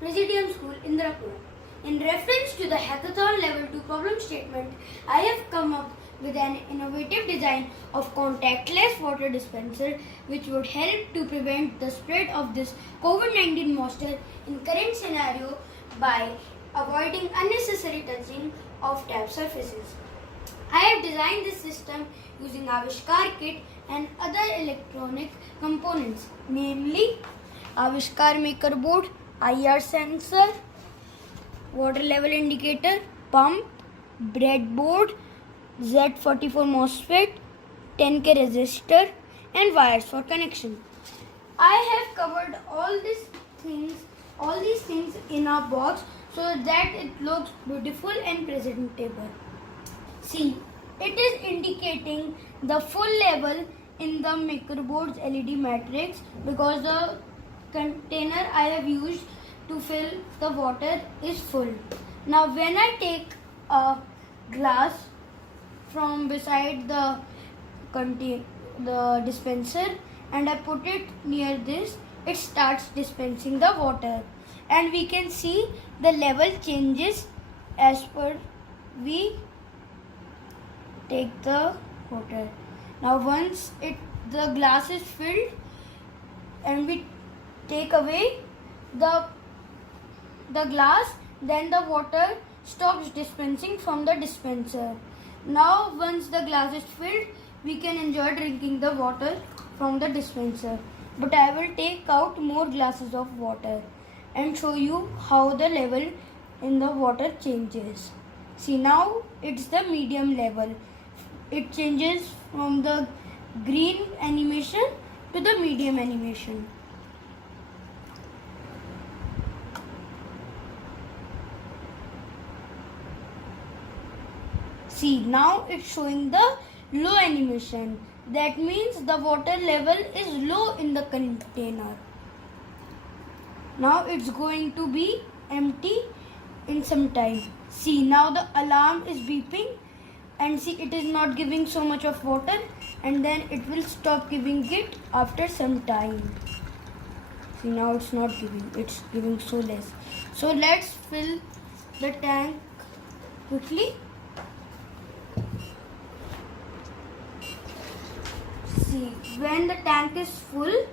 Presidium School, Indrapur. In reference to the Hackathon Level 2 problem statement, I have come up with an innovative design of contactless water dispenser which would help to prevent the spread of this COVID-19 monster in current scenario by avoiding unnecessary touching of tap surfaces. I have designed this system using Avishkaar kit and other electronic components, namely Avishkaar maker board, IR sensor, water level indicator, pump, breadboard, Z44 MOSFET, 10K resistor and wires for connection. I have covered all these things in a box so that it looks beautiful and presentable. See, it is indicating the full level in the maker board's LED matrix because the container I have used to fill the water is full. Now when I take a glass from beside the dispenser and I put it near this, it starts dispensing the water and we can see the level changes as per we take the water. Now once the glass is filled and we take away the glass, then the water stops dispensing from the dispenser. Now once the glass is filled, we can enjoy drinking the water from the dispenser. But I will take out more glasses of water and show you how the level in the water changes. See, now it's the medium level. It changes from the green animation to the medium animation. See, now it's showing the low animation. That means the water level is low in the container. Now it's going to be empty in some time. See, now the alarm is beeping and see, it is not giving so much of water and then it will stop giving it after some time. See, now it's not giving, it's giving so less. So let's fill the tank quickly. See, when the tank is full,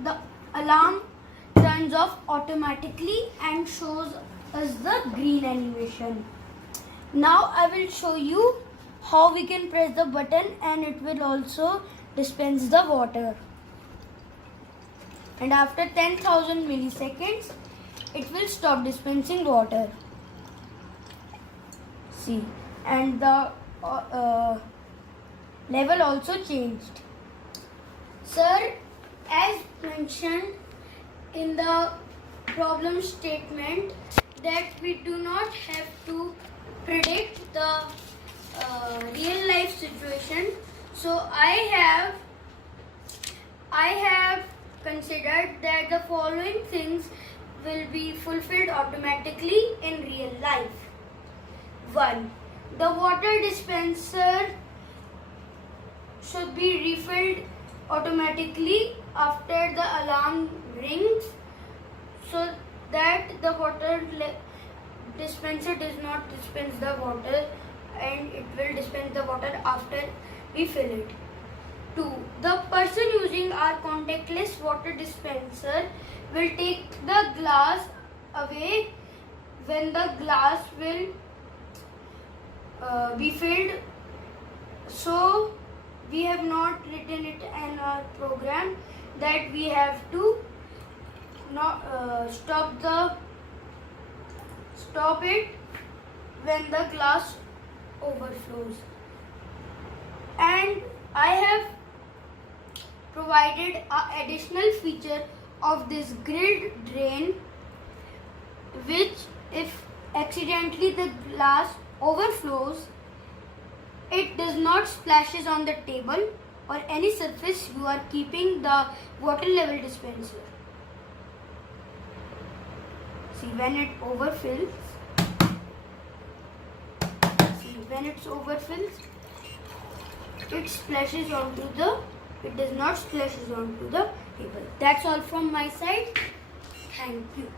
the alarm turns off automatically and shows us the green animation. Now I will show you how we can press the button and it will also dispense the water. And after 10,000 milliseconds, it will stop dispensing water. See, and the level also changed. Sir, as mentioned in the problem statement that we do not have to predict the real life situation. So I have considered that the following things will be fulfilled automatically in real life. 1. The water dispenser should be refilled automatically after the alarm rings so that the water dispenser does not dispense the water and it will dispense the water after we fill it. 2. The person using our contactless water dispenser will take the glass away when the glass will be filled. So we have not written it in our program that we have to stop it when the glass overflows. And I have provided an additional feature of this grilled drain, which if accidentally the glass overflows, it does not splashes on the table or any surface you are keeping the water level dispenser. See, when it overfills, it does not splashes onto the table. That's all from my side. Thank you.